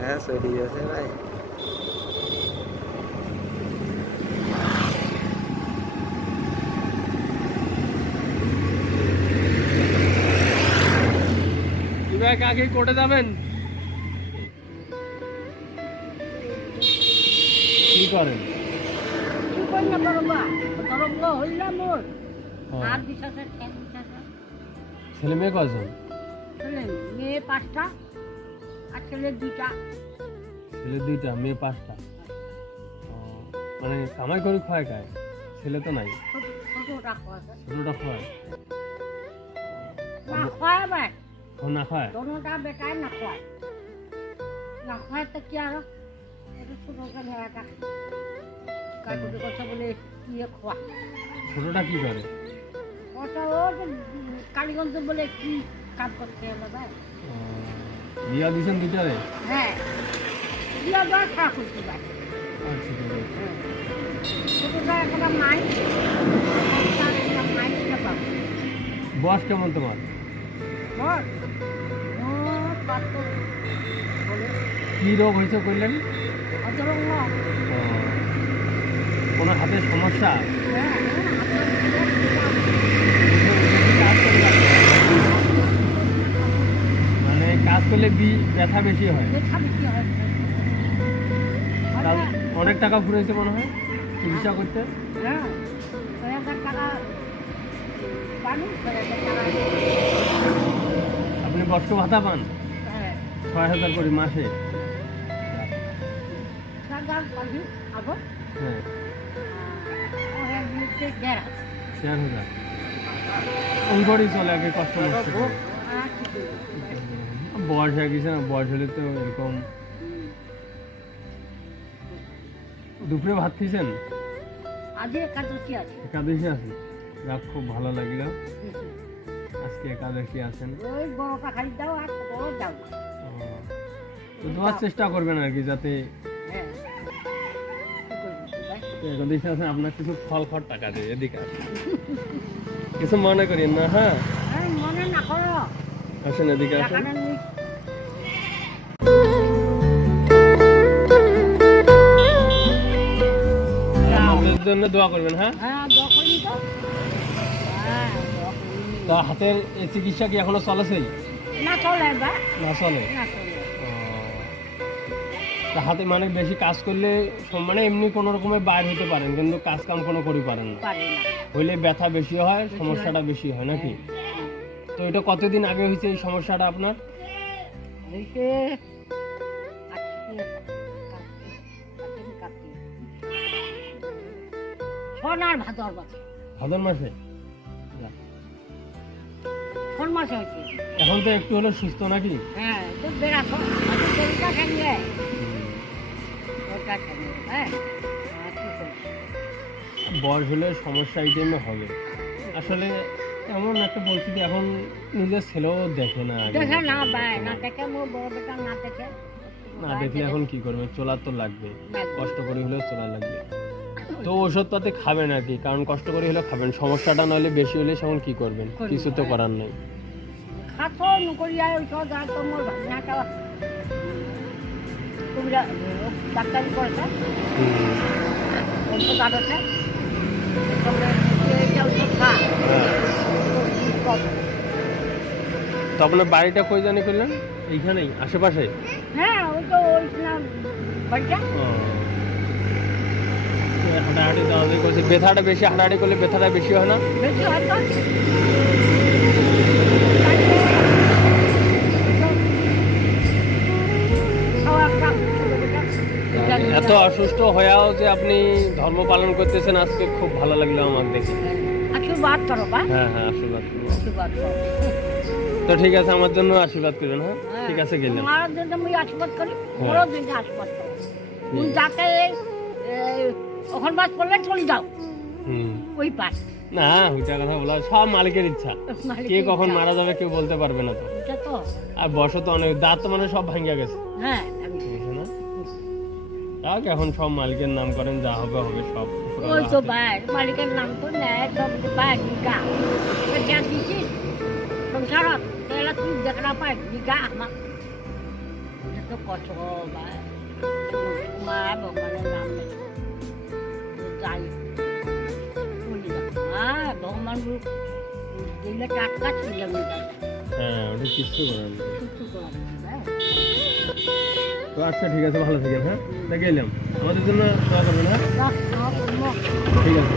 হ্যাঁ চলে গেছে ভাই। আগে কোর্টে যাবেন? কি করেন? কি করি না বড়বা দরঙ্গ হইলাম মোর আর দিশাতে ঠেক দিশাতে ছেলে মেয়ে কয়জন? ছেলে মেয়ে 5টা আর ছেলে 2টা। ছেলে 2টা মেয়ে 5টা। মানে কামাই করে খায় কায়? ছেলে তো নাই। ছোটটা খায় ছোটটা খায় না খায় ভাই না খায়? দোনোটা বেটায় না খায় তো কি আর এটা ছোটটা মেয়েটা কাকুকে কথা বলে ইয়ে খোয়া। ছোটটা কি করে? ওটা ও কালীগঞ্জ বলে কি কাজ করতে হলো ভাই। বিয়া দিয়েছেন 2টারে? হ্যাঁ বিয়া দেওয়া খারাপ করতে ভাই। আচ্ছা ঠিক আছে। ছোটটা একটা মাই একটা মাই একটা বাবু। বয়স কেমন তোমার? বল ও কত বলে কি রোগ হয়েছে করলেন? অদরঙ্গ। কোনো হাতের সমস্যা? হ্যাঁ মানে কাজ করলে ব্যথা বেশি হয়? দেখা বেশি হয়। তাহলে অনেক টাকা ফুরেছে মনে হয় চিকিৎসা করতে? হ্যাঁ 6,000 টাকা পানি 6,000 টাকা। আপনি কষ্ট ভাতা পান? হ্যাঁ 6,000 করে মাসে? 6,000 পানি আবার হ্যাঁ ও এক দিতে 1,500। 4,000 ওই করেই চলে আগে কষ্ট মষ্ট করে। আর কি করব? বয়স হয়ে গেছে না, বয়স হলে তো এরকম। দুপুরে ভাত খেয়েছেন? আজ একাদশী আছে। একাদশী আছে? যাক খুব ভালো লাগলো আজকে একাদশী আছেন। ওই বড়টা খালি দাও আর বড় দাও। তো তোমার চেষ্টা করবেন আর কি যাতে হ্যাঁ কি করব ভাই? একাদশী আছেন, আপনার কিছু ফল খড় টাকা দেয় এদিকে আসেন। কিছু মনে করেন না। হ্যাঁ হ্যাঁ মনে না করো আসেন এদিকে আসেন। টাকাটা নিয়ে আমাদের জন্য দোয়া করবেন। হ্যাঁ হ্যাঁ দখলই তো। হ্যাঁ দখলই। তো হাতের এই চিকিৎসা কি এখনো চলেছেই? না চলে বা না চলে? না চলে। তা হাতে মানে বেশি কাজ করলে মানে এমনি কোনো রকমে বাইর হতে পারেন কিন্তু কাজ কাম কোনো করি পারেন না, পারি না। হইলে ব্যথা বেশি হয়, বেশি সমস্যাটা হয়। বেশি হয় নাকি? হ্যাঁ। তো এটা কতদিন আগে হয়েছে এই সমস্যাটা আপনার? হইছে সোনার ভাদর মাসে। ভাদর মাসে? কোন মাসে হয়েছে? এখন তো একটু হলে সুস্থ নাকি? হ্যাঁ তো বেড়াছো গরুটা খাইয়ে গরুটা খাইয়ে হ্যাঁ আর কি করবো? বয়স হলে সমস্যা এই টাইমে হবে আসলে। এমন একটা পরিস্থিতি এখন নিজের ছেলেও দেখে না আগে। দেখে না ভাই না দেখে মোর বড় বেটা না দেখে না দেখলে এখন কি করবে, চলার তো লাগবে, লাগবে। কষ্ট করে হলেও চলা লাগবে। তো ওষুধ পাতে খাবেন আর কি, কারণ কষ্ট করে হলেও খাবেন, সমস্যাটা নাহলে বেশি হলে তখন কি করবেন, করবো, কিছু তো হ্যাঁ। করার নেই। খাতো নকরিয়া ওই সব যা তো মোর ভাগনাটা কুমিরা ডাক্তারি করেছে ওষুধ আছে এইটা ওষুধ খা কম। তো আপনার বাড়িটা কই জানি করলেন? এইখানেই আশেপাশে? হ্যাঁ ওই তো ওই না বাড়িটা হাঁটাহাঁটি তাহলে করছে, ব্যথাটা বেশি, হাঁটাহাঁটি করলে ব্যথাটা বেশি হয় না? বেশি হয়তো এত অসুস্থ হয়েও যে আপনি ধর্ম পালন করতেছেন আজকে খুব ভালো লাগলো আমার দেখে। আশীর্বাদ করো বা হ্যাঁ হ্যাঁ আশীর্বাদ করবো। আশীর্বাদ করো। তো ঠিক আছে, আমার জন্য আশীর্বাদ করবেন। হ্যাঁ ঠিক আছে, গেলাম। তোমার জন্য আমি আশীর্বাদ করি, হ্যাঁ। বড় জন্য আশীর্বাদ করো। তুমি যাতে ওখান বাস পড়লে চলে যাও হুম ওই পাশ। না ওইটা কথা বলা সব মালিকের ইচ্ছা, কে কখন মারা যাবে কেউ বলতে পারবে না তো। এটা তো আর বয়স তো অনেক, দাঁত তো মানে সব ভাঙ্গা গেছে হ্যাঁ আমি বুঝছো না? তাক এখন সব মালিকের নাম করেন, যা হবে হবে সব উপরওয়ালা ওই তো হাতে। ভাই মালিকের নাম তো নেয় সব পায় নিগা এটা দিছিস সংসারত তাহলে তুই দেখা পায় নিগা আমার তো কত মা ভগবানের নাম নেই যাই বলি না ভগবান দিলে টাটকা ছিল হ্যাঁ ওটা কিচ্ছু করার নেই। কিছু করার নেই, হ্যাঁ। তো আচ্ছা ঠিক আছে, ভালো থাকেন। হ্যাঁ তা গেলাম, আমাদের জন্য দোয়া করবেন। হ্যাঁ রাখ, খাওয়া করবো। ঠিক আছে।